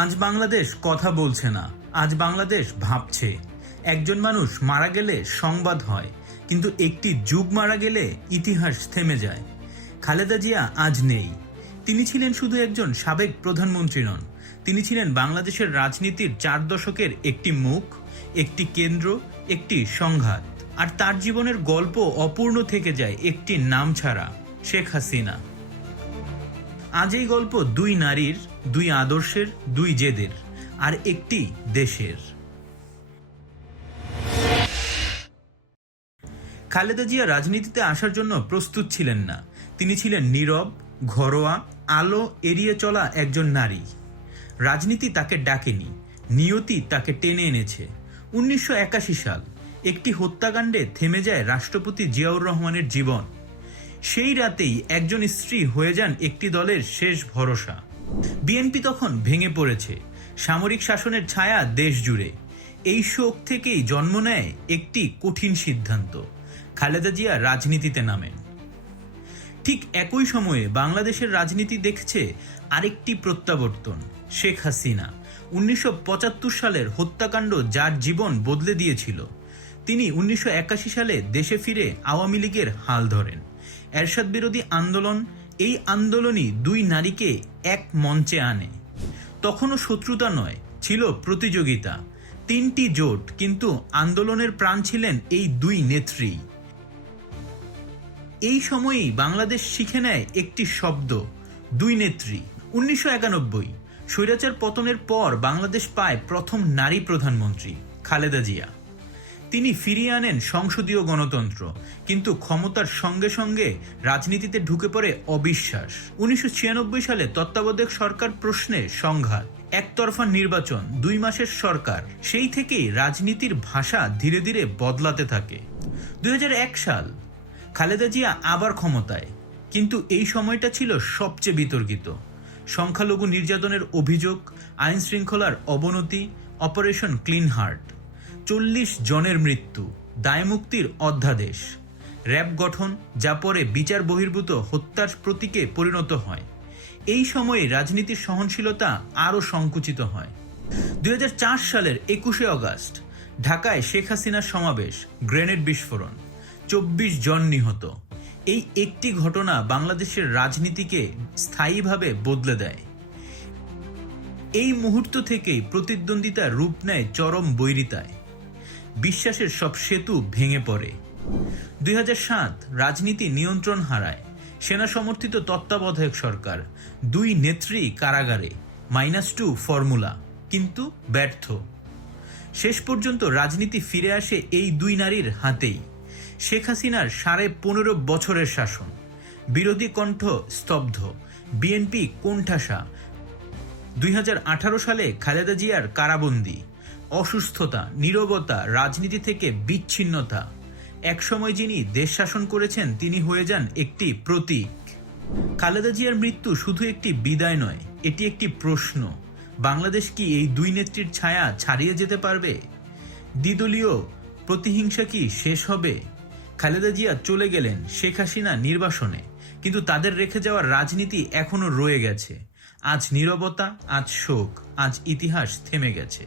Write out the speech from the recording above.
আজ বাংলাদেশ কথা বলছে না, আজ বাংলাদেশ ভাবছে। একজন মানুষ মারা গেলে সংবাদ হয়, কিন্তু একটি যুগ মারা গেলে ইতিহাস থেমে যায়। খালেদা জিয়া আজ নেই। তিনি ছিলেন শুধু একজন সাবেক প্রধানমন্ত্রী নন, তিনি ছিলেন বাংলাদেশের রাজনীতির 4 দশকের একটি মুখ, একটি কেন্দ্র, একটি সংঘাত। আর তার জীবনের গল্প অপূর্ণ থেকে যায় একটি নাম ছাড়া, শেখ হাসিনা। আজ এই গল্প 2 নারীর, 2 আদর্শের, 2 জেদের, আর একটি দেশের। খালেদা জিয়া রাজনীতিতে আসার জন্য প্রস্তুত ছিলেন না। তিনি ছিলেন নীরব, ঘরোয়া, আলো এড়িয়ে চলা একজন নারী। রাজনীতি তাকে ডাকেনি, নিয়তি তাকে টেনে এনেছে। 1981 সাল, একটি হত্যাকাণ্ডে থেমে যায় রাষ্ট্রপতি জিয়াউর রহমানের জীবন। সেই রাতেই একজন স্ত্রী হয়ে যান একটি দলের শেষ ভরসা। বিএনপি তখন ভেঙে পড়েছে, সামরিক শাসনের ছায়া দেশ জুড়ে। এই শোক থেকেই জন্ম নেয় একটি কঠিন সিদ্ধান্ত: খালেদা জিয়া রাজনীতিতে নামেন। ঠিক একই সময়ে বাংলাদেশের রাজনীতি দেখছে আরেকটি প্রত্যাবর্তন: শেখ হাসিনা। 1975 সালের হত্যাকাণ্ড যার জীবন বদলে দিয়েছিল, তিনি 1981 সালে দেশে ফিরে আওয়ামী লীগের হাল ধরেন। এরশাদ বিরোধী আন্দোলন, এই আন্দোলনই 2 নারীকে এক মঞ্চে আনে। তখনও শত্রুতা নয়, ছিল প্রতিযোগিতা। 3টি জোট, কিন্তু আন্দোলনের প্রাণ ছিলেন এই 2 নেত্রী। এই সময়েই বাংলাদেশ শিখে নেয় একটি শব্দ: 2 নেত্রী। 1991 স্বৈরাচার পতনের পর বাংলাদেশ পায় প্রথম নারী প্রধানমন্ত্রী, খালেদা জিয়া। তিনি ফিরিয়ে আনেন সংসদীয় গণতন্ত্র, কিন্তু ক্ষমতার সঙ্গে সঙ্গে রাজনীতিতে ঢুকে পড়ে অবিশ্বাস। 1996 সালে তত্ত্বাবধায়ক সরকার প্রশ্নে সংঘাত, একতরফা নির্বাচন, 2 মাসের সরকার। সেই থেকেই রাজনীতির ভাষা ধীরে ধীরে বদলাতে থাকে। 2001 সাল, খালেদা জিয়া আবার ক্ষমতায়, কিন্তু এই সময়টা ছিল সবচেয়ে বিতর্কিত। সংখ্যালঘু নির্যাতনের অভিযোগ, আইন শৃঙ্খলার অবনতি, অপারেশন ক্লিন হার্ট, 40 জনের মৃত্যু, দায়মুক্তির অধ্যাদেশ, র্যাব গঠন, যা পরে বিচার বহির্ভূত হত্যার প্রতীকে পরিণত হয়। এই সময়ে রাজনীতির সহনশীলতা আরও সংকুচিত হয়। 2004 সালের 21শে আগস্ট ঢাকায় শেখ হাসিনার সমাবেশ, গ্রেনেড বিস্ফোরণ, 24 জন নিহত। এই একটি ঘটনা বাংলাদেশের রাজনীতিকে স্থায়ীভাবে বদলে দেয়। এই মুহূর্ত থেকেই প্রতিদ্বন্দ্বিতা রূপ নেয় চরম বৈরিতায়। বিশ্বাসের সব সেতু ভেঙে পড়ে। 2007 রাজনীতি নিয়ন্ত্রণ হারায়, সেনা সমর্থিত তত্ত্বাবধায়ক সরকার, 2 নেত্রী কারাগারে, -2 ফর্মুলা, কিন্তু ব্যর্থ। শেষ পর্যন্ত রাজনীতি ফিরে আসে এই 2 নারীর হাতেই। শেখ হাসিনার 15.5 বছরের শাসন, বিরোধী কণ্ঠ স্তব্ধ, বিএনপি কোণঠাসা। 2018 সালে খালেদা জিয়ার কারাবন্দী, অসুস্থতা, নীরবতা, রাজনীতি থেকে বিচ্ছিন্নতা। একসময় যিনি দেশ শাসন করেছেন, তিনি হয়ে যান একটি প্রতীক। খালেদা জিয়ার মৃত্যু শুধু একটি বিদায় নয়, এটি একটি প্রশ্ন: বাংলাদেশ কি এই 2 নেত্রীর ছায়া ছাড়িয়ে যেতে পারবে? দ্বিদলীয় প্রতিহিংসা কি শেষ হবে? খালেদা জিয়া চলে গেলেন, শেখ হাসিনা নির্বাসনে, কিন্তু তাদের রেখে যাওয়ার রাজনীতি এখনো রয়ে গেছে। আজ নীরবতা, আজ শোক, আজ ইতিহাস থেমে গেছে।